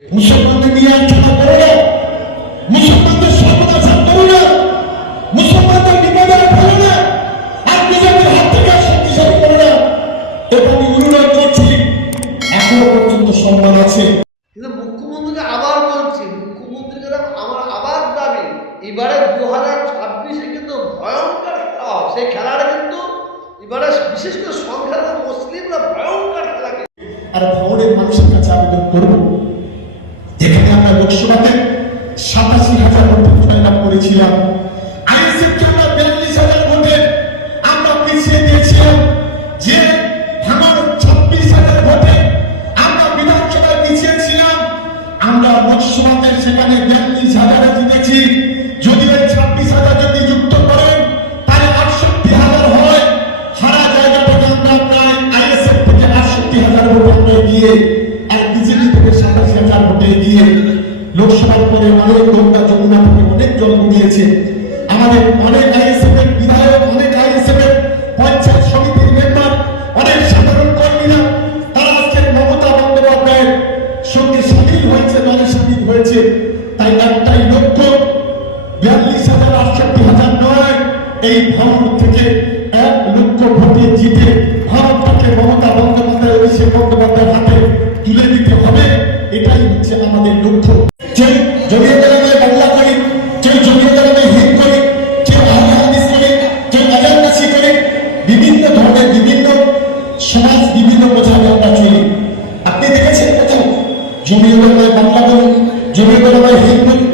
মুসলমানদের নিয়ে খেলা করো। না মুসলমানদের সর্বনাশ করো না। মুসলমানদের বিপদে ফেলো না। আর নিজেদের হাত থেকে শক্তিশালী করো না। এটা আমি অনুরোধ করছি। এখনও পর্যন্ত সম্মান আছে। কিন্তু মুখ্যমন্ত্রীকে আবার বলছি মুখ্যমন্ত্রীকে আমার আবার দাবি এবারে দু হাজার ছাব্বিশে কিন্তু ভয়ঙ্কর খেলা সেই খেলাটা কিন্তু এবারে বিশেষ করে সংখ্যালঘু মুসলিমরা ভয়ঙ্কর খেলা আর ভাঙনের মানুষের কাছে আবেদন করব করেছিলাম আইএসএফকে আমরা বিয়াল্লিশ হাজার ভোটে আমরা পিছিয়ে দিয়েছিলাম যে ভাঙন ছাব্বিশ হাজার ভোটে আমরা বিধানসভায় পিছিয়েছিলাম। আমরা লোকসভাতে সেখানে বিয়াল্লিশ হাজারে জিতেছি। যদি ওই ছাব্বিশ হাজার যদি করেন, তাহলে আটষট্টি হাজার হয়। সারা জায়গাটাকে আমরা প্রায় আইএসএফ থেকে আটষট্টি হাজার ভোটে আমরা এগিয়ে আর বিজেপি থেকে সাতাশি হাজার ভোটে এগিয়ে লোকসভার পরে অনেক গঙ্গা যমুনা থেকে অনেক জল দিয়েছে আমাদের অনেক আইএসএফ এর বিধায়ক, অনেক আইএসএফ এর পঞ্চায়েত সমিতির মেম্বার, অনেক সাধারণ কর্মীরা, তারা আজকে মমতা বন্দ্যোপাধ্যায়ের সঙ্গে সামিল হয়েছে, দলে সামিল হয়েছে। তাই একটাই লক্ষ্য, বিয়াল্লিশ হাজার আটষট্টি হাজার নয়, এই ভবন থেকে এক লক্ষ ভোটে জিতে ভারতটাকে মমতা বন্দ্যোপাধ্যায়, অভিষেক বন্দ্যোপাধ্যায়ের হাতে তুলে দিতে হবে। এটাই হচ্ছে আমাদের লক্ষ্য। Jimmy Bellamy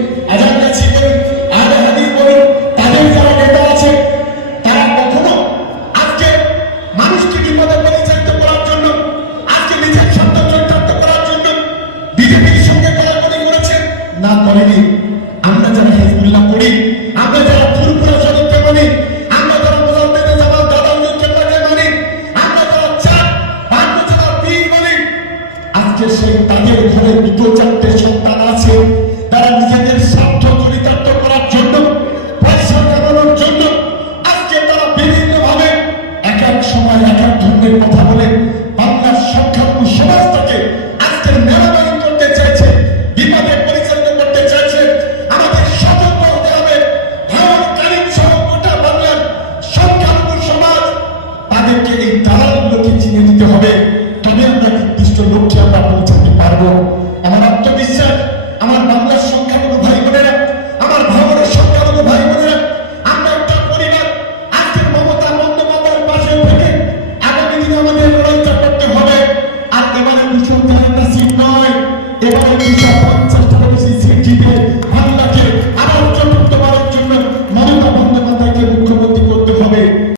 দিতে হবে।